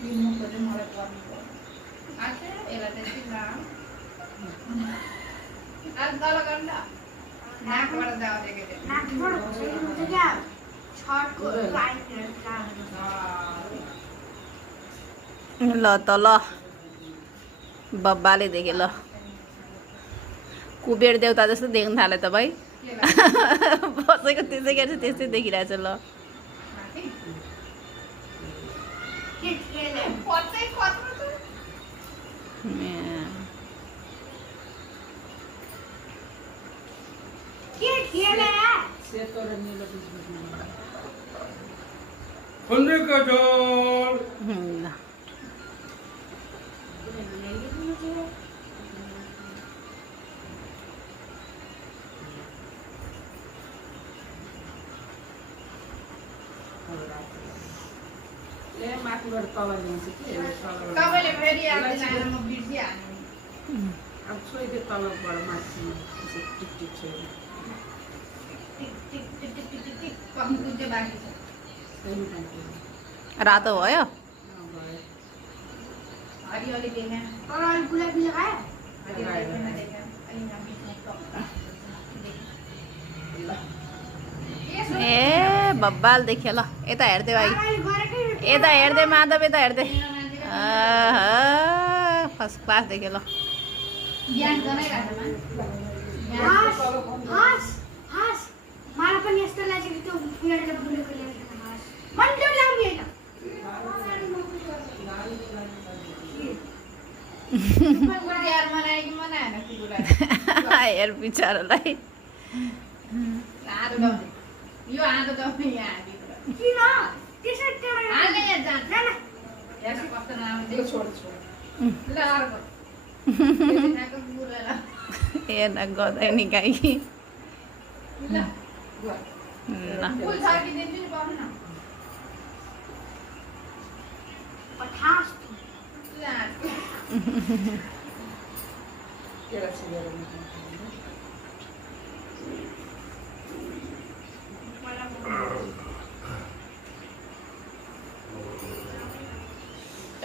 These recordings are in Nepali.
Yung mo pwede malakuan ko. Ate, ilatan sila. Ang talaga na. Nakawala daw dito. नाकबाट घुसाइदिनु हुन्छ क्या छटको लाइनहरू ल त ल बब्बाले देखे ल कुबेर देउता जस्तो देख्न थाले त भाइ बसेको त्यसै गरी त्यस्तै देखिरहेछ ल के खेले Kotsay kotmo to. के खेले खुन्द्रेको झोल ल माथिबाट तल ल्याउँछ कि Kabele very active na mo busy ani. अब छोइदियो तलबाट माथि टिक टिक छोइदियो Tik tik tik tik tik tik tik. Kamu kunci bagi. सही मान्छे रातो भयो Hari hari dia. तर अलि गुलाबी लगायो Hari hari dia dia. Ayun ang bisnes ko. ए बब्बाल देख्यो ल यता हेर्दै भाइ तर अलि गरेकै यता हेर्दै माधव यता हेर्दै फर्स्ट क्लास देख्यो ल Yan ganay ka naman. हस हस हस मलाई पनि यस्तो लाग्छ कि त्यो उनीहरूले बुलेको ल्याउँछ हस मन त्यो ल्याउने होइन Yaar mana yang mana na figuran. हेर बिचारालाई Ado daw. Yo ado daw niya di. किन त्यसरी त्यो Ano ya jan? जान Ya sa pasta na त्यो namin. छोड छोड Lar ko. Kasi ko pura la. हेर्न गदै नि गाई La. ल Full sabi din din pa na. पठास La. केरा छिलेर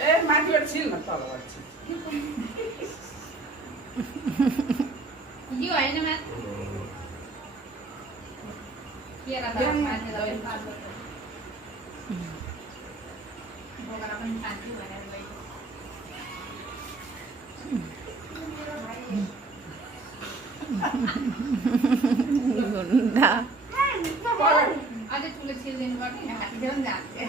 ए माथिबाट छिल न तलबाट छिल Yo ay naman. Kira daw mati daw yung palo. Bukan ako yung panty wala ba yun. गुन्डा Ada tulis silin ba kaya hati daw dati.